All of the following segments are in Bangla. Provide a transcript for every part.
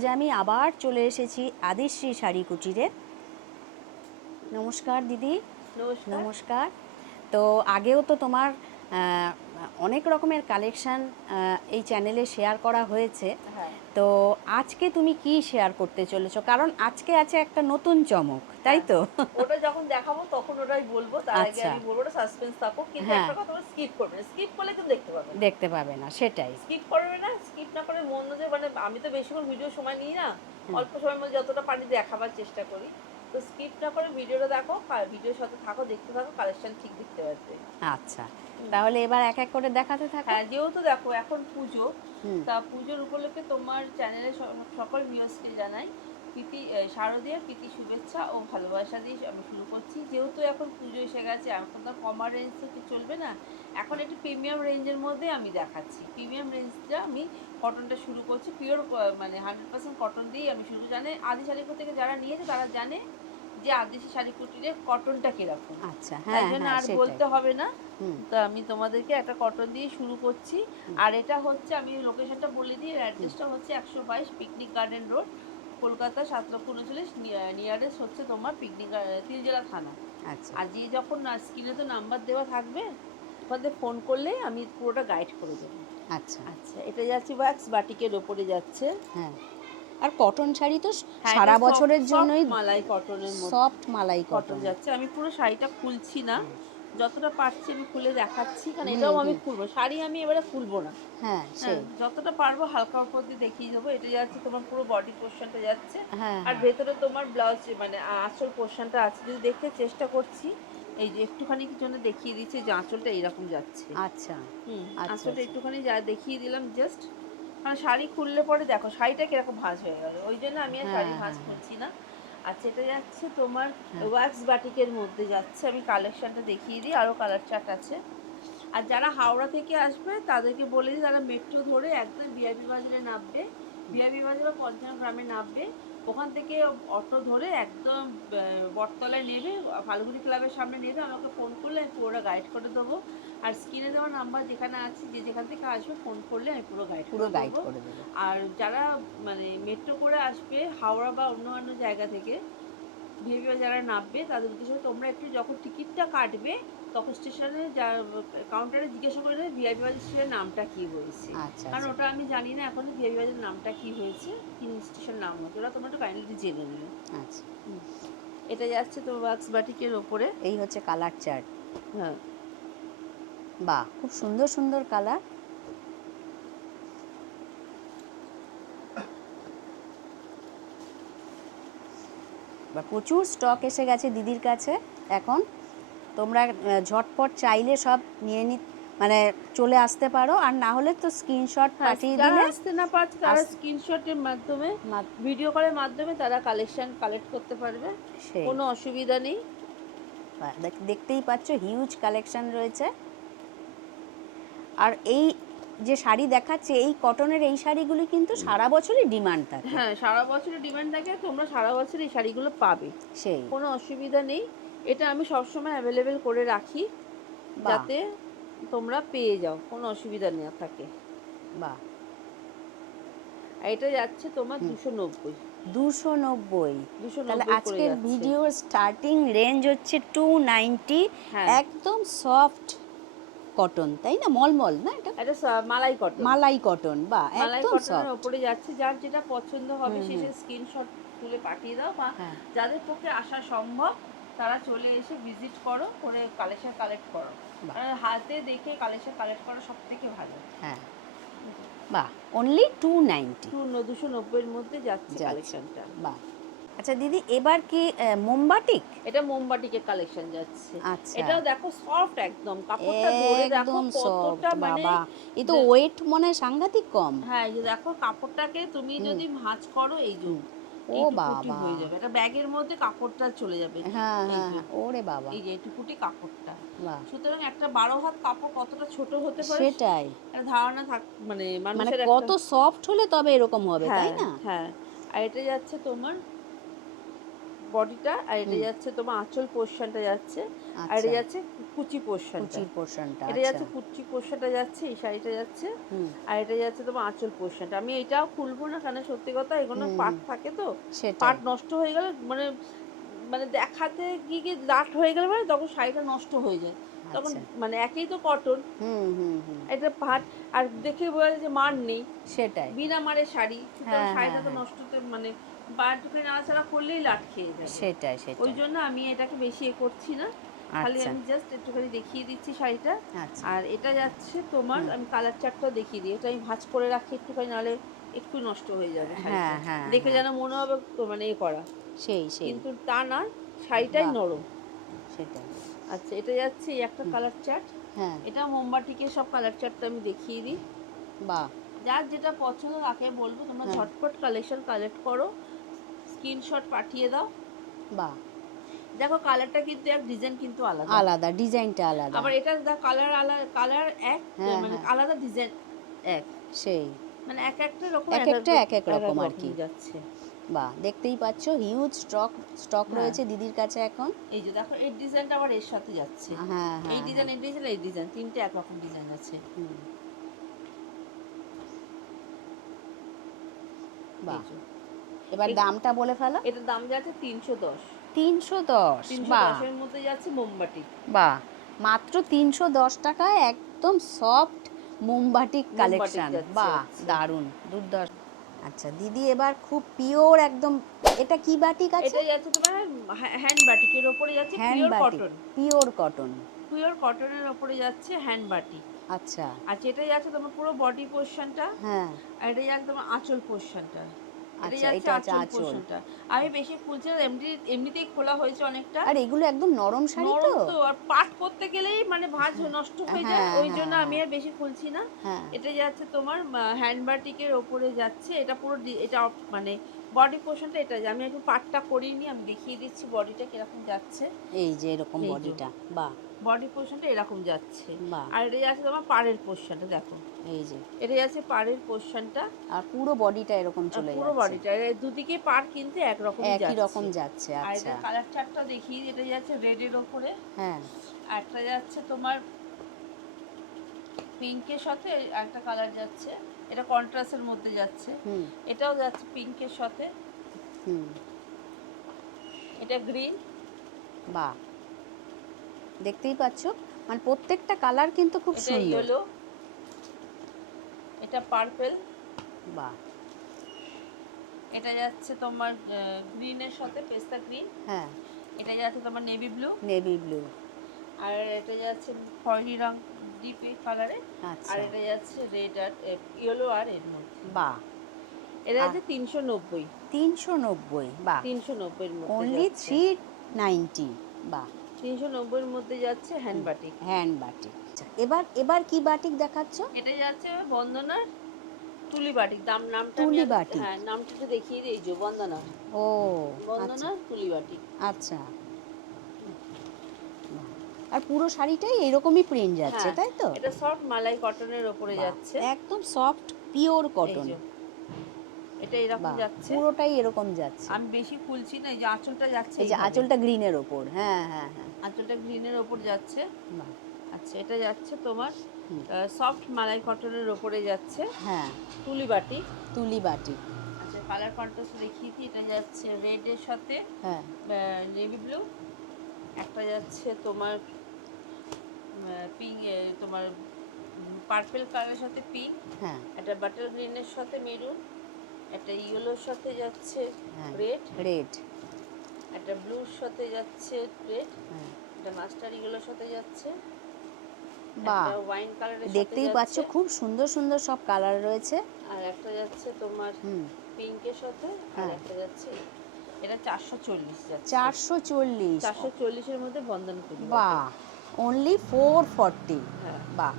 আজ আমি আবার চলে এসেছি আদিশ্রী শাড়ি কুটিরে নমস্কার দিদি। নমস্কার। নমস্কার। তো আগেও তো তোমার অনেক রকমের কালেকশান এই চ্যানেলে শেয়ার করা হয়েছে। হ্যাঁ। তো আজকে তুমি কি শেয়ার করতে চলেছ? কারণ আজকে আছে একটা নতুন চমক। তাই তো? ওটা যখন দেখাবো তখন ওটাই বলব। তার আগে আচ্ছা। আমি বলব ওটা সাসপেন্স থাকুক কিন্তু হ্যাঁ। একটা কথা স্কিপ করবে না। স্কিপ করলে কিন্তু দেখতে পাবে না। দেখতে পাবে না সেটাই। স্কিপ করবে না স্কিপ না করে মন দিয়ে মানে আমি তো বেশিক্ষণ ভিডিও সময় নিই না অল্প সময়ের মধ্যে যতটা পারি দেখাবার চেষ্টা করি। তো স্কিপ না করে ভিডিওটা দেখো ভিডিওর সাথে থাকো দেখতে থাকো কালেকশন ঠিক দেখতে পাবে। আচ্ছা। তাহলে এবার এক এক করে দেখাতে থাকো। হ্যাঁ যেহেতু দেখো এখন পুজো তা পুজোর উপলক্ষে তোমার চ্যানেলে সকল ভিউয়ার্সকে জানাই প্রীতি আহ, শারদীয়ার প্রীতি শুভেচ্ছা ও ভালোবাসা দিয়ে আমি শুরু করছি। যেহেতু এখন পুজো এসে গেছে এখন তো কমার রেঞ্জ তো চলবে না এখন একটু প্রিমিয়াম রেঞ্জের মধ্যে আমি দেখাচ্ছি। প্রিমিয়াম রেঞ্জটা আমি কটনটা শুরু করছি পিওর মানে হান্ড্রেড পার্সেন্ট কটন দিয়েই আমি শুরু। জানে আদি শাড়িকুর থেকে যারা নিয়েছে তারা জানে যে আদিশি শাড়ি কুটিরে কটনটা কীরকম আচ্ছা তাই হ্যাঁ জন্য হ্যাঁ আর বলতে হবে না। তো আমি তোমাদেরকে একটা কটন দিয়ে শুরু করছি। আর এটা হচ্ছে আমি লোকেশনটা বলে দিই অ্যাড্রেসটা হচ্ছে একশো বাইশ পিকনিক গার্ডেন রোড কলকাতা সাত লক্ষ উনচল্লিশ নিয়ারেস্ট হচ্ছে তোমার পিকনিক তিলজেলা থানা। আচ্ছা। আর যে যখন স্ক্রিনে তো নাম্বার দেওয়া থাকবে ওখান ফোন করলে আমি পুরোটা গাইড করে দেবো। আচ্ছা। আচ্ছা এটা যাচ্ছে ওয়াক্স বাটিকের ওপরে যাচ্ছে। হ্যাঁ। আর কটন শাড়ি তো হ্যাঁ, সারা বছরের জন্যই মালাই কটনের সফট মালাই কটন যাচ্ছে। আমি পুরো শাড়িটা খুলছি না। যতটা পারছি আমি খুলে দেখাচ্ছি কারণ এটাও আমি খুলবো। শাড়ি আমি এবারে খুলবো না। হ্যাঁ হ্যাঁ, যতটা পারব হালকা উপর দিয়ে দেখিয়ে দেবো। এটা যাচ্ছে তোমার পুরো বডি পোর্শনটা যাচ্ছে। হ্যাঁ আর ভেতরে তোমার ব্লাউজ মানে আঁচল পোর্শনটা আছে। যদি দেখতে চেষ্টা করছি এই যে একটুখানি কি জন্য দেখিয়ে দিচ্ছে যে আঁচলটা এইরকম যাচ্ছে। আচ্ছা। হুম আচ্ছা, আঁচলটা আচ্ছা। একটুখানি যা দেখিয়ে দিলাম জাস্ট কারণ শাড়ি খুললে পরে দেখো শাড়িটা কীরকম ভাঁজ হয়ে গেল। ওই জন্য আমি আর শাড়ি হ্যাঁ, ভাঁজ হ্যাঁ, করছি না। আর সেটা যাচ্ছে তোমার হ্যাঁ। ওয়াক্স বাটিকের মধ্যে যাচ্ছে আমি কালেকশনটা দেখিয়ে দিই আরও কালার চার্ট আছে। আর যারা হাওড়া থেকে আসবে তাদেরকে বলে দিই তারা মেট্রো ধরে একদম বিআইপি বাজারে নামবে। বিআইপি বাজারে পঞ্চান্ন গ্রামে নামবে। ওখান থেকে অটো ধরে একদম বটতলায় নেবে ফাল্গুনি ক্লাবের সামনে নেবে। আমাকে ফোন করলে আমি পুরোটা গাইড করে দেবো। আর স্ক্রিনে দেওয়া নাম্বার যেখানে আছে যে যেখান থেকে আসবে ফোন করলে আমি পুরো গাইড পুরো গাইড করে দেবো। আর যারা মানে মেট্রো করে আসবে হাওড়া বা অন্য অন্য জায়গা থেকে ভিএপি যারা নামবে তাদের উদ্দেশ্যে তোমরা একটু যখন টিকিটটা কাটবে তখন স্টেশনে যা কাউন্টারে জিজ্ঞাসা করে ভিআইপি বাজার স্টেশনের নামটা কি হয়েছে। আচ্ছা কারণ আচ্ছা ওটা আমি জানি না এখন ভিআইপি বাজার নামটা কি হয়েছে কি স্টেশন নাম হচ্ছে ওরা তোমরা একটু কাইন্ডলি জেনে নেবে। আচ্ছা। এটা যাচ্ছে তো ওয়াক্স বাটিকের ওপরে। এই হচ্ছে কালার চার্ট হ্যাঁ। বাহ খুব সুন্দর সুন্দর কালার। বা প্রচুর স্টক এসে গেছে দিদির কাছে। এখন তোমরা ঝটপট চাইলে সব নিয়ে নি মানে চলে আসতে পারো। আর না হলে তো স্ক্রিনশট পাঠিয়ে যারা দিলে আসতে না পারছে তারা স্ক্রিনশটের মাধ্যমে ভিডিও কলের মাধ্যমে তারা কালেকশন কালেক্ট করতে পারবে। কোনো অসুবিধা নেই। দেখতেই পাচ্ছ হিউজ কালেকশন রয়েছে। আর এই যে শাড়ি দেখাচ্ছে এই কটনের এই শাড়িগুলি কিন্তু সারা বছরই ডিমান্ড থাকে। হ্যাঁ সারা বছরের ডিমান্ড থাকে তোমরা সারা বছর এই শাড়িগুলো পাবে। সেই। কোনো অসুবিধা নেই। এটা আমি সবসময় অ্যাভেলেবেল করে রাখি। যাতে তোমরা পেয়ে যাও কোনো অসুবিধা নেই থাকে। বাহ। এটা যাচ্ছে তোমার দুশো নব্বই। দুশো নব্বই। তাহলে আজকের। ভিডিওর স্টার্টিং রেঞ্জ হচ্ছে টু নাইনটি হ্যাঁ। একদম সফট কটন তাই না? মলমল না এটা? এটা মালাই কটন মালাই কটন বা একদম সফট ওপরে যাচ্ছে যার যেটা পছন্দ হবে সে স্ক্রিনশট তুলে পাঠিয়ে দাও বা হ্যাঁ। যাদের পক্ষে আসা সম্ভব তারা চলে এসে ভিজিট করো করে কালেকশন কালেক্ট করো। হাতে দেখে কালেকশন কালেক্ট করা সব থেকে ভালো। হ্যাঁ। বাহ অনলি টু নাইনটি টু দুশো নব্বইয়ের মধ্যে যাচ্ছে যাচ্ছে। কালেকশনটা বাহ। আচ্ছা দিদি এবার কি মোমবাটিক এটা মোমবাটিকের কালেকশন যাচ্ছে। আচ্ছা। এটাও দেখো সফট একদম। কাপড়টা ধরে দেখো কতটা মানে তো ওয়েট মনে সাংঘাতিক কম। হ্যাঁ এই দেখো কাপড়টাকে তুমি যদি ভাঁজ করো এই যে ও বাবা। হয়ে যাবে। এটা ব্যাগের মধ্যে কাপড়টা চলে যাবে। হ্যাঁ হ্যাঁ হ্যাঁ, ওরে বাবা। এই যে এটুকুটি কাপড়টা। সুতরাং একটা বারো হাত কাপড় কতটা ছোট হতে পারে সেটাই। একটা ধারণা থাক মানে মানে মানুষের কত সফট হলে তবে এরকম হবে তাই হ্যাঁ, না? হ্যাঁ। আর এটা যাচ্ছে তোমার বডিটা আর এটা যাচ্ছে তোমার আঁচল পোর্শনটা যাচ্ছে আর এটা আচ্ছা। যাচ্ছে কুচি পোর্শনটা কুচির পোর্শনটা এটা যাচ্ছে কুচি পোর্শনটা যাচ্ছে এই শাড়িটা যাচ্ছে আর এটা যাচ্ছে তোমার আঁচল পোর্শনটা আমি এটাও খুলবো না কেন সত্যি কথা এগুলো পাট থাকে তো পাট নষ্ট হয়ে গেলে মানে মানে দেখাতে গিয়ে গিয়ে লাট হয়ে গেলে মানে তখন শাড়িটা নষ্ট হয়ে যায়। তখন আচ্ছা। মানে একই তো কটন হুম হুম হুম। এটা পাট আর দেখে যায় যে মান নেই। সেটাই। বিনা মারের শাড়ি হ্যাঁ, শাড়িটা তো হ্যাঁ, নষ্ট তো মানে বারটুকু নাড়াচাড়া করলেই লাট খেয়ে যাবে। সেটাই ওই জন্য আমি এটাকে বেশি এ করছি না। খালি আচ্ছা। আমি জাস্ট একটুখানি দেখিয়ে দিচ্ছি শাড়িটা। আচ্ছা। আর এটা যাচ্ছে তোমার আমি কালার চারটা দেখিয়ে দিই। এটা আমি ভাঁজ করে রাখি একটুখানি নাহলে একটু নষ্ট হয়ে যাবে। হ্যাঁ, হ্যাঁ, দেখে হ্যাঁ। যেন মনে হবে মানে এ করা। সেই সেই। কিন্তু তা না শাড়িটাই নরম। সেটাই। আচ্ছা এটা যাচ্ছে একটা কালার চার্ট হ্যাঁ। এটা মোমবাটিকে সব কালার চার্টটা আমি দেখিয়ে দিই। বাহ। যার যেটা পছন্দ তাকে বলব তোমরা। ঝটপট কালেকশন কালেক্ট করো। স্ক্রিনশট পাঠিয়ে দাও। বাহ। দেখো কালারটা কিন্তু এক ডিজাইন কিন্তু আলাদা। আলাদা ডিজাইনটা আলাদা। আবার এটা দা কালার আলাদা কালার এক হ্যাঁ, মানে হ্যাঁ। আলাদা ডিজাইন এক। সেই। মানে এক একটা রকম এক একটা এক এক রকম আর কি। যাচ্ছে। বাহ দেখতেই পাচ্ছ হিউজ স্টক স্টক হ্যাঁ। রয়েছে দিদির কাছে এখন। এই যে দেখো এই ডিজাইনটা আবার এর সাথে যাচ্ছে। হ্যাঁ হ্যাঁ এই ডিজাইন এই ডিজাইন এই ডিজাইন তিনটে একরকম ডিজাইন আছে। হুম। বাহ। এবার দামটা বলে ফেলো। এটার দাম যাচ্ছে তিনশো দশ। তিনশো দশ দশের মধ্যে যাচ্ছে মোমবাটি বাহ। মাত্র তিনশো দশ টাকায় একদম সফট মোমবাটিক কালেকশন। যাচ্ছে, বাহ। দারুণ দুর্দর্শ আচ্ছা দিদি এবার খুব পিওর একদম এটা কি বাটিক আছে? এটা যাচ্ছে তোমার হ্যান্ড বাটিকের ওপরে যাচ্ছে hand pure cotton pure cotton pure কটনের ওপরে যাচ্ছে হ্যান্ড বাটিক আচ্ছা। আর যেটা যাচ্ছে তোমার পুরো বডি পোর্শনটা হ্যাঁ। আর এটা যাচ্ছে তোমার আঁচল পোর্শনটা এটা আচ্ছা, এটা হচ্ছে আঁচল আঁচল। আমি বেশি খুলছি এমনি এমনিতেই খোলা হয়েছে অনেকটা। আর এগুলো একদম নরম শাড়ি তো? তো আর পাট করতে গেলেই মানে ভাঁজ নষ্ট হয়ে যায়। হ্যাঁ, ওই জন্য হ্যাঁ, আমি আর বেশি খুলছি না। হ্যাঁ। এটা যাচ্ছে তোমার হ্যান্ড বাটিকের ওপরে যাচ্ছে। এটা পুরো এটা মানে বডি পোর্শনটা এটা আমি একটু পাটটা করিনি আমি দেখিয়ে দিচ্ছি বডিটা কীরকম যাচ্ছে। এই যে এরকম। বডিটা বাহ। বডি পোর্শনটা এরকম যাচ্ছে। আর এটা যাচ্ছে তোমার পাড়ের পোর্শনটা দেখো। এই যে। এটা যাচ্ছে পাড়ের পোর্শনটা আর পুরো বডিটা এরকম চলে পুরো যাচ্ছে। বডিটা দুদিকে পাড় কিন্তু একরকম একই রকম যাচ্ছে আর আচ্ছা। এটা কালার চারটা দেখি এটা যাচ্ছে রেডের ওপরে। হ্যাঁ। আর একটা যাচ্ছে তোমার পিঙ্কের সাথে একটা কালার যাচ্ছে। এটা কন্ট্রাস্টের মধ্যে যাচ্ছে। হুম। এটাও যাচ্ছে পিঙ্কের সাথে। হুম। এটা গ্রিন বাহ। দেখতেই পাচ্ছ। মানে প্রত্যেকটা কালার কিন্তু খুব এটা সুন্দর। ইয়েলো এটা পার্পেল বাহ। এটা যাচ্ছে তোমার গ্রিনের সাথে পেস্তা গ্রিন হ্যাঁ। এটা যাচ্ছে তোমার নেভি ব্লু নেভি ব্লু আর এটা যাচ্ছে খয়েরি রং ডিপ কালারে আচ্ছা। আর এটা যাচ্ছে রেড আর ইয়েলো আর এর মধ্যে। বাহ। এটা। যাচ্ছে তিনশো নব্বই। তিনশো নব্বই বাহ। তিনশো মধ্যে অনলি থ্রি নাইনটি বাহ। তিনশো নব্বইয়ের মধ্যে যাচ্ছে হ্যান্ড বাটিক হ্যান্ড বাটিক আচ্ছা, এবার এবার কি বাটিক দেখাচ্ছ? এটা যাচ্ছে বন্দনার তুলি বাটিক দাম নামটা তুলি বাটিক। হ্যাঁ নামটা একটু দেখিয়ে দিই যে বন্দনা ও আচ্ছা। বন্দনার তুলি বাটিক আচ্ছা। আর পুরো শাড়িটাই এরকমই প্রিন্ট যাচ্ছে হ্যাঁ, তাই তো? এটা সফট মালাই কটনের ওপরে যাচ্ছে। একদম সফট পিওর কটন। এটা এরকম যাচ্ছে। পুরোটাই এরকম যাচ্ছে। আমি বেশি খুলছি না এই যে আঁচলটা যাচ্ছে এই যে। আঁচলটা গ্রিনের ওপর হ্যাঁ হ্যাঁ হ্যাঁ। আঁচলটা গ্রিনের ওপর যাচ্ছে। আচ্ছা এটা যাচ্ছে তোমার সফট মালাই কটনের ওপরে যাচ্ছে। হ্যাঁ। তুলি বাটিক তুলি বাটিক আচ্ছা কালার কন্ট্রাস্ট দেখিয়ে দিই এটা যাচ্ছে রেডের সাথে। হ্যাঁ। নেভি ব্লু একটা যাচ্ছে তোমার পিঙ্ক তোমার পার্পেল কালারের সাথে পিঙ্ক হ্যাঁ। একটা বাটার গ্রিনের সাথে মেরুন একটা ইয়েলোর সাথে যাচ্ছে হ্যাঁ রেড রেড একটা ব্লুর সাথে যাচ্ছে রেড হ্যাঁ। একটা মাস্টার ইয়েলোর সাথে যাচ্ছে বাহ একটা ওয়াইন কালারের দেখতেই পাচ্ছ খুব সুন্দর সুন্দর সব কালার রয়েছে। আর একটা যাচ্ছে তোমার পিঙ্কের সাথে আর হ্যাঁ। একটা যাচ্ছে এটা চারশো চল্লিশ চারশো চল্লিশ। চারশো চল্লিশের মধ্যে বন্ধন করি বাহ অনলি ফোর ফর্টি বাহ।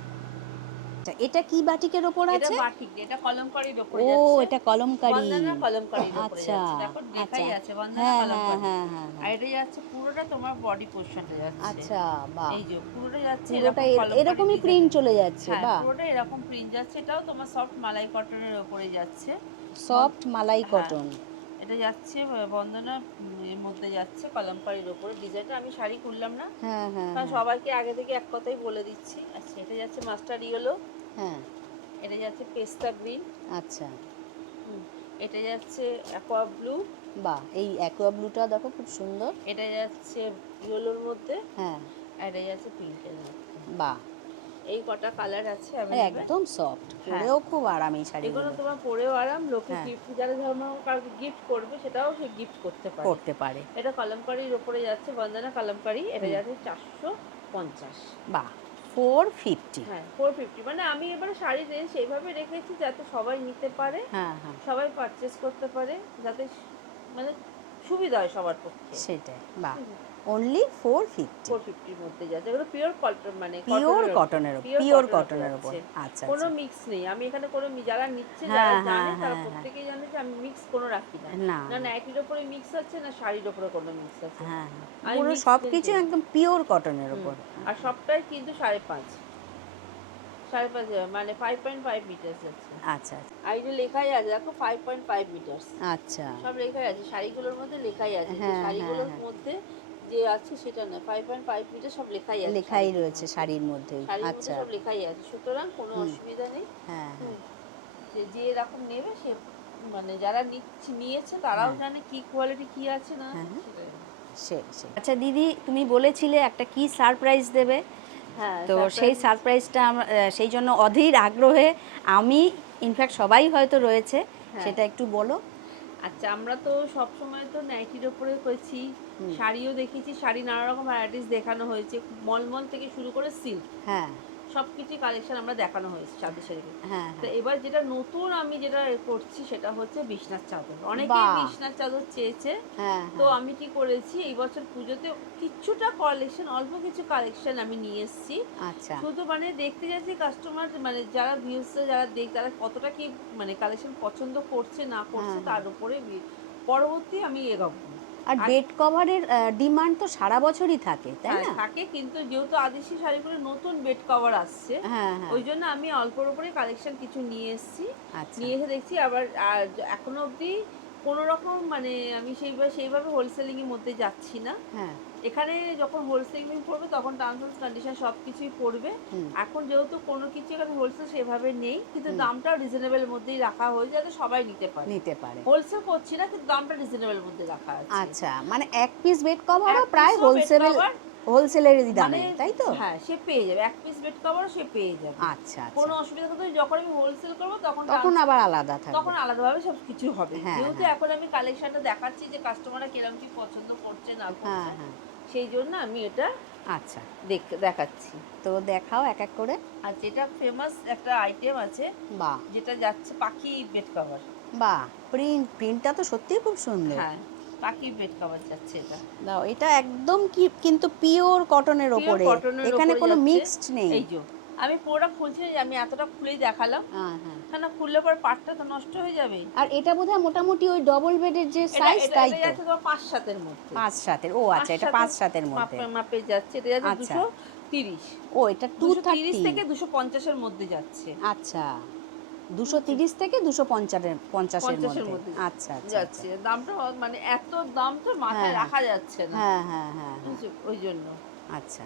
আচ্ছা এটা কি বাটিকের ওপর এটা বাটিক এটা কলমকারির উপরে ও এটা কলমকারি। বন্দনা কলমকারির উপরে আচ্ছা দেখো আচ্ছা। আছে বন্দনা হ্যাঁ হ্যাঁ কলমকারি। হ্যাঁ আর। এটা যাচ্ছে পুরোটা তোমার বডি পোর্শনটা যাচ্ছে। আচ্ছা বাহ। এই যে পুরোটা যাচ্ছে পুরোটা এরকম এরকমই প্রিন্ট চলে যাচ্ছে বাহ। পুরোটা এরকম প্রিন্ট যাচ্ছে। এটাও তোমার সফট মালাই কটনের উপরে যাচ্ছে। সফট মালাই। কটন এটা যাচ্ছে বন্দনা এর মধ্যে যাচ্ছে কলমকারির ওপরে। ডিজাইনটা আমি শাড়ি খুললাম না। হ্যাঁ হ্যাঁ কারণ হ্যাঁ, সবাইকে আগে থেকে এক কথাই বলে দিচ্ছি। আচ্ছা এটা যাচ্ছে মাস্টার ইয়েলো। হ্যাঁ। এটা যাচ্ছে পেস্তা গ্রিন। আচ্ছা। এটা যাচ্ছে অ্যাকোয়া ব্লু বাহ এই অ্যাকোয়া ব্লুটা দেখো খুব সুন্দর। এটা যাচ্ছে ইয়েলোর মধ্যে। হ্যাঁ। আর এটা যাচ্ছে পিঙ্কের মধ্যে। বাহ। এই কটা কালার আছে একদম সফট হ্যাঁ। পরেও খুব আরাম এই এগুলো তোমার পরেও আরাম লোকে হ্যাঁ। যারা ধর্ম কাউকে গিফট করবে সেটাও সে গিফট করতে পারে। করতে পারে। এটা কলমকারির ওপরে যাচ্ছে বন্দনা কলমকারি এটা যাচ্ছে চারশো পঞ্চাশ। বাহ ফোর ফিফটি হ্যাঁ ফোর ফিফটি মানে আমি এবারে শাড়ি রেঞ্জ সেইভাবে রেখেছি যাতে সবাই নিতে পারে হ্যাঁ হ্যাঁ। সবাই পারচেস করতে পারে যাতে মানে সুবিধা হয় সবার পক্ষে। সেটাই বাহ। অনলি ফোর ফিফটি ফোর ফিফটির মধ্যে যাচ্ছে। এগুলো পিওর কটন মানে পিওর কটনের উপর পিওর কটনের উপর উপর আচ্ছা কোনো আচ্ছা মিক্স নেই। আমি এখানে কোনো যারা নিচ্ছে হ্যাঁ, যারা হ্যাঁ, জানে তারা হ্যাঁ। প্রত্যেকেই জানে যে আমি মিক্স কোনো রাখি না। না। নাইটির ওপরে মিক্স আছে না শাড়ির ওপরে কোনো মিক্স আছে। হ্যাঁ পুরো সব কিছু একদম পিওর কটনের উপর আর সবটাই কিন্তু সাড়ে পাঁচ। সাড়ে পাঁচ মানে ফাইভ পয়েন্ট ফাইভ মিটার্স আছে। আচ্ছা আর এই যে লেখাই আছে দেখো ফাইভ পয়েন্ট ফাইভ মিটার্স আচ্ছা। সব লেখাই আছে। শাড়িগুলোর মধ্যে লেখাই আছে। শাড়িগুলোর। মধ্যে যে আছে সেটা না ফাইভ পয়েন্ট ফাইভ মিটার সব লেখাই আছে। লেখাই রয়েছে শাড়ির মধ্যে আচ্ছা। সব লেখাই আছে সুতরাং কোনো অসুবিধা নেই। হ্যাঁ হ্যাঁ। যে যে এরকম নেবে সে মানে যারা নিচ্ছে নিয়েছে তারাও হ্যাঁ। জানে কি কোয়ালিটি কি আছে না হ্যাঁ। সেটা সে সে। আচ্ছা দিদি তুমি বলেছিলে একটা কি সারপ্রাইজ দেবে? হ্যাঁ তো সেই সারপ্রাইজটা আমরা সেই জন্য অধীর আগ্রহে আমি ইনফ্যাক্ট সবাই হয়তো রয়েছে। সেটা একটু বলো। আচ্ছা আমরা তো সব সময় তো নাইটির ওপরে করেছি। শাড়িও দেখেছি শাড়ি নানা রকম ভ্যারাইটিস দেখানো হয়েছে। মলমল থেকে শুরু করে সিল্ক হ্যাঁ। সব কিছু কালেকশন আমরা দেখানো হয়েছে সাথে সাথে হ্যাঁ তো হ্যাঁ। এবার যেটা নতুন আমি যেটা করছি সেটা হচ্ছে বিছনার চাদর। অনেকেই বাহ। বিছনার চাদর চেয়েছে। হ্যাঁ তো। আমি কি করেছি এই বছর পুজোতে কিছুটা কালেকশন অল্প কিছু কালেকশন আমি নিয়ে এসেছি। আচ্ছা। শুধু মানে দেখতে যাচ্ছি কাস্টমার মানে যারা ভিউসে যারা দেখ তারা কতটা কি মানে কালেকশন পছন্দ করছে না করছে তার উপরে পরবর্তী আমি এগাবো। আর বেড কভারের ডিমান্ড তো সারা বছরই থাকে তাই হ্যাঁ, না? থাকে কিন্তু যেহেতু আদিশি শাড়িগুলো নতুন বেড কভার আসছে হ্যাঁ হ্যাঁ। ওই জন্য আমি অল্প উপরে কালেকশন কিছু নিয়ে এসেছি। আচ্ছা। নিয়ে এসে দেখছি আবার এখনও অবধি কোনো রকম মানে আমি সেইভাবে সেইভাবে হোলসেলিং এর মধ্যে যাচ্ছি না। হ্যাঁ। এখানে যখন হোলসেলিং পড়বে তখন টার্মস কন্ডিশন সব কিছুই পড়বে। এখন যেহেতু কোনো কিছু এখানে হোলসেল সেভাবে নেই কিন্তু দামটা রিজনেবল মধ্যেই রাখা হয়েছে যাতে সবাই নিতে পারে। নিতে পারে। হোলসেল করছি না কিন্তু দামটা রিজনেবল মধ্যে রাখা আছে। আচ্ছা মানে এক পিস বেড কভারও প্রায় হোলসেল হোলসেলের দামে মানে- তাই তো? হ্যাঁ সে পেয়ে যাবে। এক পিস বেড কভারও সে পেয়ে যাবে। আচ্ছা কোনো আচ্ছা অসুবিধা থাকলে যখন আমি হোলসেল করব তখন তখন আবার আলাদা থাকবে। তখন থাকবে আলাদাভাবে সব কিছু হবে। হ্যাঁ, যেহেতু হ্যাঁ। এখন আমি কালেকশনটা দেখাচ্ছি যে কাস্টমাররা কীরকম কি পছন্দ করছে না হ্যাঁ করছে। সেই জন্য আমি এটা আচ্ছা দেখ- দেখাচ্ছি। তো দেখাও এক এক করে। আর যেটা ফেমাস একটা আইটেম আছে বাহ। যেটা যাচ্ছে পাখি বেড কভার বাহ প্রিন্ট প্রিন্টটা তো সত্যিই খুব সুন্দর। হ্যাঁ পাখি বেড কভার যাচ্ছে এটা। দাও এটা একদম কি কিন্তু পিওর কটনের ওপরে। এখানে কোনো মিক্সড নেই। এই যে। আমি পুরোটা খুলছি না আমি এতটা খুলেই দেখালাম। হ্যাঁ হ্যাঁ। কেন খুললে পর পাটটা তো নষ্ট হয়ে যাবে। আর এটা বোধহয় মোটামুটি ওই ডবল বেডের যে এটা সাইজ তাই এটা তো? তোমার পাঁচ সাতের মধ্যে। পাঁচ সাতের ও আচ্ছা এটা পাঁচ সাতের মধ্যে। মাপে মাপে যাচ্ছে এটা যাচ্ছে আচ্ছা। দুশো তিরিশ। ও এটা টু তিরিশ থেকে দুশো পঞ্চাশের মধ্যে যাচ্ছে। আচ্ছা। দুশো তিরিশ থেকে দুশো পঞ্চাশের পঞ্চাশের মধ্যে। মধ্যে আচ্ছা আচ্ছা যাচ্ছে। দামটা মানে এত দাম তো মাথায় হ্যাঁ। রাখা যাচ্ছে না। হ্যাঁ হ্যাঁ হ্যাঁ ওই জন্য। আচ্ছা।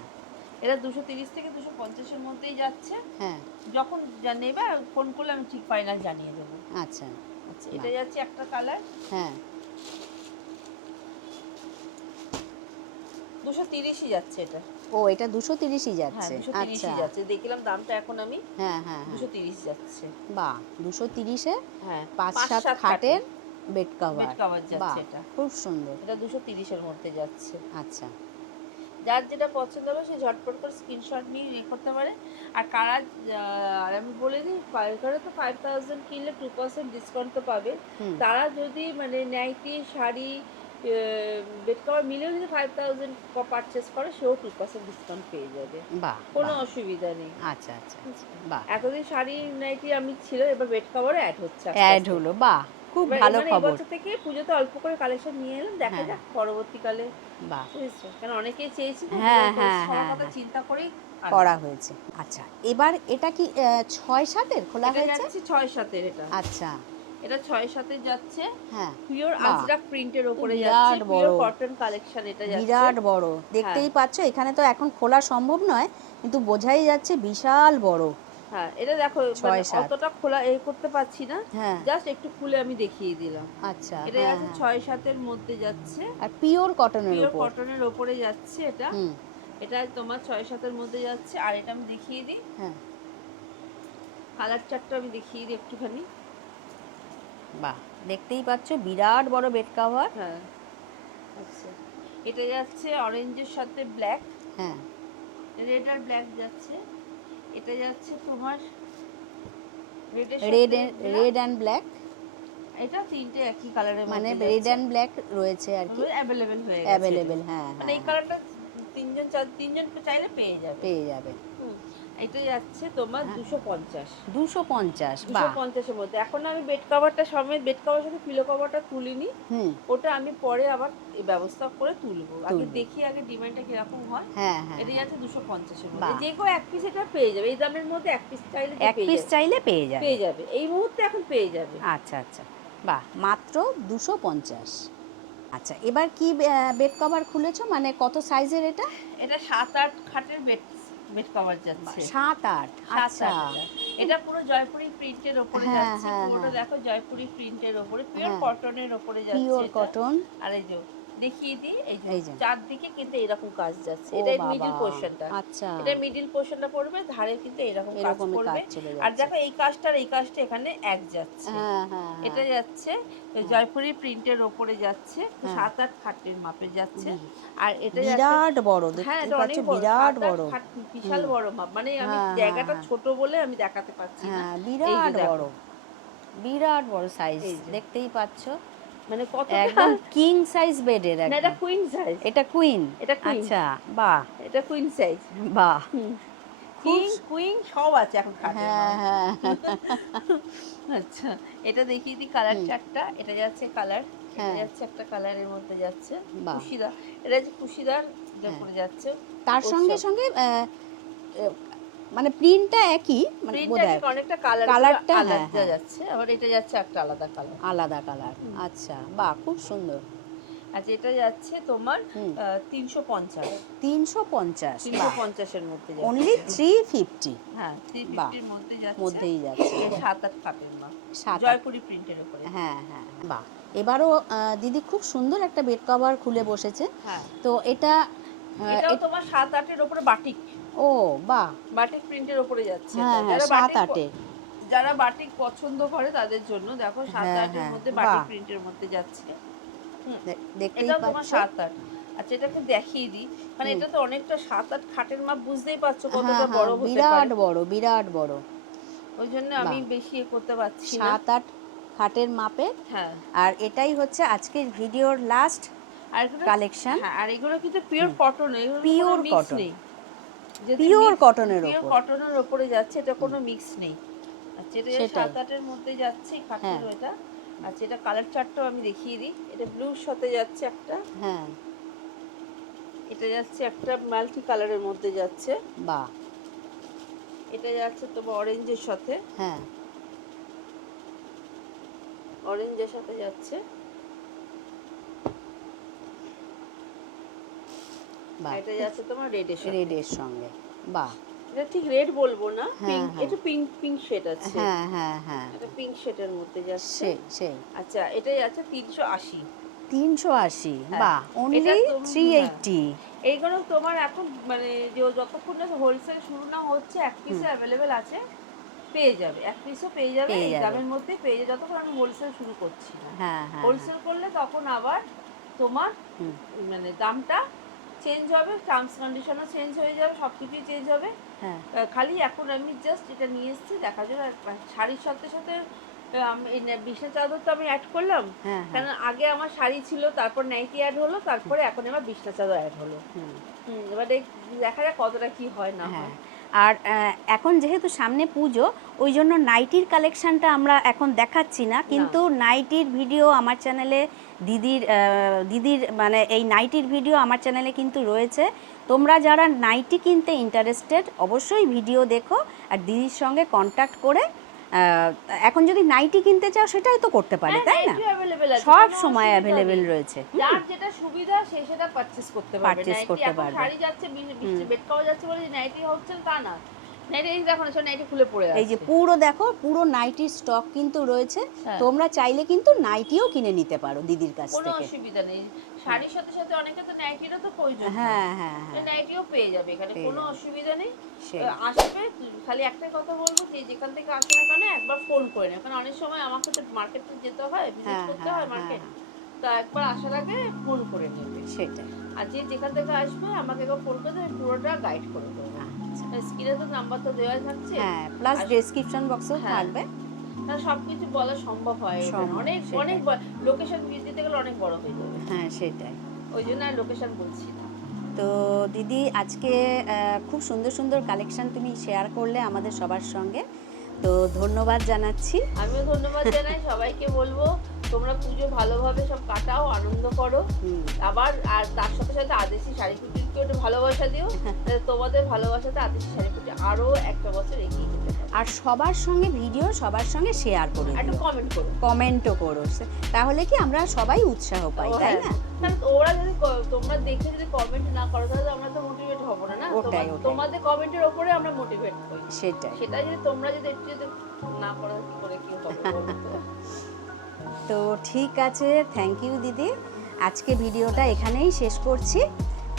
এটা দুশো তিরিশ থেকে দুশো পঞ্চাশের মধ্যেই যাচ্ছে। হ্যাঁ। যখন নেবে ফোন করলে আমি ঠিক ফাইনাল জানিয়ে দেবো। আচ্ছা। আচ্ছা এটা যাচ্ছে একটা কালার হ্যাঁ। দুশো তিরিশই যাচ্ছে এটা। ও এটা দুশো তিরিশই হ্যাঁ যাচ্ছে। আচ্ছা। যাচ্ছে। দেখলাম দামটা এখন আমি হ্যাঁ হ্যাঁ হ্যাঁ। দুশো তিরিশ যাচ্ছে। বাহ দুশো তিরিশে হ্যাঁ পাঁচ সাত খাটের বেড কভার বেড কভার যাচ্ছে এটা। খুব সুন্দর। এটা দুশো তিরিশের মধ্যে যাচ্ছে। আচ্ছা। যার যেটা পছন্দ হবে সে ঝটপট করে স্ক্রিনশট নিয়ে ইয়ে করতে পারে। আর কারা আর আমি বলে দিই এখানে তো ফাইভ থাউজেন্ড কিনলে টু পার্সেন্ট ডিসকাউন্ট তো পাবে। তারা যদি মানে নাইটি শাড়ি বেড কভার মিলেও যদি ফাইভ থাউজেন্ড পারচেস করে সেও টু পার্সেন্ট ডিসকাউন্ট পেয়ে যাবে। বাহ কোনো অসুবিধা নেই। আচ্ছা আচ্ছা বাহ। এতদিন শাড়ি নাইটি আমি ছিল এবার বেড কভারও অ্যাড হচ্ছে অ্যাড হলো বাহ। খুব ভালো খবর। এবছর থেকে পুজোতে অল্প করে কালেকশন নিয়ে এলাম দেখা হ্যাঁ। যাক পরবর্তীকালে বাহ। বুঝেছ কেন অনেকেই চেয়েছি তো, হ্যাঁ, হ্যাঁ, হ্যাঁ, কথা হ্যাঁ। চিন্তা করেই আনা। করা হয়েছে। আচ্ছা এবার এটা কি ছয় সাতের খোলা হয়েছে? ছয় সাতের এটা। আচ্ছা। এটা ছয় সাথে যাচ্ছে। হ্যাঁ। পিওর। আজরাক প্রিন্টের উপরে যাচ্ছে পিওর। কটন কালেকশন এটা যাচ্ছে। বিরাট বড়। দেখতেই পাচ্ছ এখানে তো এখন খোলা সম্ভব নয় কিন্তু বোঝাই যাচ্ছে বিশাল বড়। হ্যাঁ এটা দেখো মানে অতটা খোলা এই করতে পারছি না। হ্যাঁ। জাস্ট একটু খুলে আমি দেখিয়ে দিলাম। আচ্ছা এটা হ্যাঁ, যাচ্ছে হ্যাঁ। ছয় সাতের মধ্যে যাচ্ছে। আর পিওর কটনের পিওর উপর। কটনের ওপরে যাচ্ছে এটা। এটা তোমার ছয় সাতের মধ্যে যাচ্ছে। আর এটা আমি দেখিয়ে দিই। হ্যাঁ। কালার চারটা আমি দেখিয়ে দিই একটুখানি। বাহ দেখতেই পাচ্ছ বিরাট বড় বেড কভার হ্যাঁ। আচ্ছা। এটা যাচ্ছে অরেঞ্জের সাথে ব্ল্যাক হ্যাঁ। রেড আর ব্ল্যাক যাচ্ছে। এটা যাচ্ছে তোমার red and red and black এটা তিনটে একই কালারের মানে রেড অ্যান্ড ব্ল্যাক রয়েছে আর কি। অ্যাভেলেবেল হয়ে গেছে। অ্যাভেলেবেল হ্যাঁ মানে এই হ্যাঁ। কালারটা তিনজন চার তিনজন চাইলে পেয়ে যাবে। পেয়ে যাবে। এটা যাচ্ছে তোমার হ্যাঁ। দুশো পঞ্চাশ। দুশো পঞ্চাশ দুশো পঞ্চাশের মধ্যে। এখন আমি বেড কভারটা সমেত বেড কভার সাথে পিলো কভারটা তুলিনি। হুম। ওটা আমি পরে আবার ব্যবস্থা করে তুলবো। আগে দেখি আগে ডিমান্ডটা কীরকম হয়। হ্যাঁ হ্যাঁ এটা যাচ্ছে দুশো পঞ্চাশের মধ্যে। যে কেউ এক পিস এটা পেয়ে যাবে। এই দামের মধ্যে এক পিস চাইলে এক পিস চাইলে পেয়ে যাবে। পেয়ে যাবে। এই মুহূর্তে এখন পেয়ে যাবে। আচ্ছা আচ্ছা। বাহ মাত্র দুশো পঞ্চাশ। আচ্ছা এবার কি বেড কভার খুলেছো? মানে কত সাইজের এটা? এটা সাত আট খাটের বেড বেড কভার যাচ্ছে। সাত আট আচ্ছা। এটা পুরো জয়পুরি প্রিন্টের ওপরে হ্যাঁ, যাচ্ছে। হ্যাঁ, পুরোটা হ্যাঁ। দেখো জয়পুরি প্রিন্টের ওপরে। পিওর। কটনের ওপরে যাচ্ছে পিওর কটন আর এই যে দেখিয়ে দিই এই যে চারদিকে কিন্তু এরকম কাজ যাচ্ছে। এটা মিডিল পোর্শনটা আচ্ছা। এটা মিডিল পোর্শনটা পড়বে ধারে কিন্তু এরকম কাজ পড়বে। আর দেখো এই কাজটা আর এই কাজটা এখানে এক যাচ্ছে। হ্যাঁ হ্যাঁ এটা যাচ্ছে ওই জয়পুরি প্রিন্টের ওপরে যাচ্ছে হ্যাঁ। সাত আট খাটের মাপে যাচ্ছে। আর এটা বিরাট বড় হ্যাঁ দেখতে এটা পাচ্ছ অনেক বিরাট বড়। খাট বিশাল বড় মাপ। মানে আমি হ্যাঁ, জায়গাটা হ্যাঁ, ছোট বলে আমি দেখাতে পারছি না। হ্যাঁ বিরাট বড়। বিরাট বড় সাইজ দেখতেই পাচ্ছ। মানে কত একদম কিং সাইজ বেডের না এটা কুইন সাইজ এটা কুইন এটা queen। আচ্ছা বাহ। এটা কুইন সাইজ বাহ। কিং কুইন সব আছে এখন খাটের হ্যাঁ হ্যাঁ। আচ্ছা এটা দেখিয়ে দিই কালার চারটা এটা যাচ্ছে কালার এটা হ্যাঁ। যাচ্ছে একটা কালারের মধ্যে যাচ্ছে। কুশিদার এটা হচ্ছে কুশিদার হ্যাঁ। উপরে যাচ্ছে। তার সঙ্গে সঙ্গে মানে প্রিন্টটা একই মানে বোধহয় অনেকটা কালার কালারটা, হ্যাঁ, আলাদা হ্যাঁ। যাচ্ছে আবার এটা যাচ্ছে একটা আলাদা কালার আলাদা কালার আচ্ছা বাহ খুব সুন্দর। আচ্ছা এটা যাচ্ছে তোমার হুম। তিনশো পঞ্চাশ। তিনশো পঞ্চাশ তিনশো পঞ্চাশের মধ্যে যাচ্ছে। অনলি থ্রি ফিফটি হ্যাঁ থ্রি বাহ। ফিফটির মধ্যে যাচ্ছে। মধ্যেই যাচ্ছে। সাত আট কাপের আট। জয়পুরি প্রিন্টের উপরে। হ্যাঁ হ্যাঁ বাহ। এবারও দিদি খুব সুন্দর একটা বেড কভার খুলে বসেছে। হ্যাঁ। তো এটা তোমার সাত আটের উপরে বাটিক। ও বাহ। বাটিক প্রিন্টের উপরে যাচ্ছে। হ্যাঁ। হ্যাঁ সাত আটে। যারা বাটিক পছন্দ করে তাদের জন্য দেখো সাত হ্যাঁ, আটের হ্যাঁ, মধ্যে বাটিক প্রিন্টের মধ্যে যাচ্ছে। দেখতেই পাচ্ছ। সাত আট। আচ্ছা এটাকে দেখিয়ে দিই। মানে এটা তো অনেকটা সাত আট খাটের মাপ বুঝতেই পারছ কতটা বড় হতে বিরাট বড় বিরাট বড়। ওই জন্য আমি বেশি করতে পারছি না। সাত আট খাটের মাপে। হ্যাঁ। আর এটাই হচ্ছে আজকের ভিডিওর লাস্ট আর কালেকশন আর এগুলো কিন্তু পিওর কটন এগুলো পিওর cotton। Pure cotton এর পিওর কটনের ওপরে যাচ্ছে এটা কোনো মিক্স নেই। আচ্ছা এটা সাত আটের মধ্যে যাচ্ছে খাটের। এটা আচ্ছা এটা কালার চারটাও আমি দেখিয়ে দিই। এটা ব্লুর সাথে যাচ্ছে একটা। হ্যাঁ। এটা যাচ্ছে একটা মাল্টি কালারের মধ্যে যাচ্ছে। বাহ। এটা যাচ্ছে তোমার অরেঞ্জের সাথে। হ্যাঁ। অরেঞ্জের সাথে যাচ্ছে। বাহ। এটা যাচ্ছে তোমার রেডের সাথে রেডের সঙ্গে। বাহ। এটা ঠিক রেড বলব না হ্যাঁ, পিঙ্ক হ্যাঁ। এটা পিঙ্ক পিঙ্ক শেড আছে। হ্যাঁ হ্যাঁ হ্যাঁ। এটা পিঙ্ক শেডের মধ্যে যাচ্ছে। সেই সেই। আচ্ছা এটা যাচ্ছে তিনশো আশি। তিনশো আশি হ্যাঁ। বাহ। অনলি এটা তো- থ্রি হ্যাঁ। এইটটি এইগুলো তোমার এখন মানে যে যতক্ষণ না হোলসেল শুরু না হচ্ছে এক পিসে অ্যাভেলেবেল আছে পেয়ে যাবে। এক পিসও পেয়ে যাবে এই। দামের মধ্যে পেয়ে যাবে যতক্ষণ আমি হোলসেল শুরু করছি না। হ্যাঁ হ্যাঁ হোলসেল করলে তখন আবার তোমার। মানে দামটা চেঞ্জ হবে টার্মস কন্ডিশনও চেঞ্জ হয়ে যাবে সব কিছুই চেঞ্জ হবে। হ্যাঁ। খালি এখন আমি জাস্ট এটা নিয়ে এসেছি দেখার জন্য শাড়ির সাথে সাথে বিছনা চাদর তো আমি অ্যাড করলাম। হ্যাঁ হ্যাঁ। কারণ আগে আমার শাড়ি ছিল তারপর নাইটি অ্যাড হলো তারপরে এখন আমার বিছনা চাদর অ্যাড হলো। এবারে দেখা যাক কতটা কি হয় না হ্যাঁ। হয়। আর এখন যেহেতু সামনে পুজো ওই জন্য নাইটির কালেকশনটা আমরা এখন দেখাচ্ছি না কিন্তু নাইটির ভিডিও আমার চ্যানেলে দিদির দিদির মানে এই নাইটির ভিডিও আমার চ্যানেলে কিন্তু রয়েছে। তোমরা যারা নাইটি কিনতে ইন্টারেস্টেড অবশ্যই ভিডিও দেখো আর দিদির সঙ্গে কন্ট্যাক্ট করে এখন যদি নাইটি কিনতে চাও সেটাই তো করতে পারে হ্যাঁ, তাই না? সব সময় অ্যাভেলেবেল রয়েছে। যার যেটা সুবিধা সে সেটা পারচেজ করতে পারবে। নাইটি করতে পারবে। শাড়ি যাচ্ছে বেড কাওয়া যাচ্ছে বলে যে নাইটি হচ্ছে তা না। এই যে পুরো দেখো পুরো নাইটির স্টক কিন্তু রয়েছে। হ্যাঁ। তোমরা চাইলে কিন্তু নাইটিও কিনে নিতে পারো দিদির কাছ কোনো অসুবিধা নেই। শাড়ির সাথে সাথে অনেকে তো নাইটিরও তো প্রয়োজন হ্যাঁ। হ্যাঁ হ্যাঁ নাইটিও পেয়ে যাবে এখানে। কোনো অসুবিধা নেই। আসবে। খালি একটা কথা বলব যে যেখান থেকে আসে না কেন একবার ফোন করে নেয় কারণ অনেক সময় আমাকে তো মার্কেটে যেতে হয় ভিজিট হ্যাঁ, করতে হ্যাঁ, হয় হ্যাঁ, মার্কেট তা একবার আসার আগে ফোন করে নেবে। সেটাই। আর যে যেখান থেকে আসবে আমাকে একবার ফোন করে দেবে পুরোটা গাইড করে দেবো। স্ক্রিনে তো নাম্বার তো দেওয়া থাকছে। হ্যাঁ প্লাস ডেসক্রিপশন বক্সেও। থাকবে। না সবকিছু বলা সম্ভব হয় অনেক। অনেক লোকেশন দিতে গেলে অনেক বড় হয়ে যাবে। হ্যাঁ সেটাই। ওই জন্য আর লোকেশন বলছি না। তো দিদি আজকে খুব সুন্দর সুন্দর কালেকশন তুমি শেয়ার করলে আমাদের সবার সঙ্গে। তো ধন্যবাদ জানাচ্ছি। আমিও ধন্যবাদ জানাই সবাইকে বলব। তোমরা পুজো ভালোভাবে সব কাটাও আনন্দ করো। আবার আর তার সাথে সাথে আদেশি শাড়ি কুটিরকে একটু ভালোবাসা দিও তাহলে তোমাদের ভালোবাসাতে আদেশি শাড়ি কুটি আরও একটা বছর এগিয়ে যেতে আর সবার সঙ্গে ভিডিও সবার সঙ্গে শেয়ার করো একটু কমেন্ট করো। কমেন্টও করো। তাহলে কি আমরা সবাই উৎসাহ পাই তাই হ্যাঁ। না? ওরা যদি তোমরা দেখে যদি কমেন্ট না করো তাহলে আমরা তো মোটিভেট হব না না? ওটাই, তোমাদের কমেন্টের ওপরে আমরা মোটিভেট হই সেটাই। সেটা যদি তোমরা যদি একটু যদি না করো কি করে কি হবে তো? ঠিক আছে থ্যাংক ইউ দিদি। আজকে ভিডিওটা এখানেই শেষ করছি।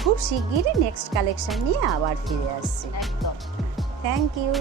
খুব শিগগিরই নেক্সট কালেকশন নিয়ে আবার ফিরে আসছি। একদম। Thank you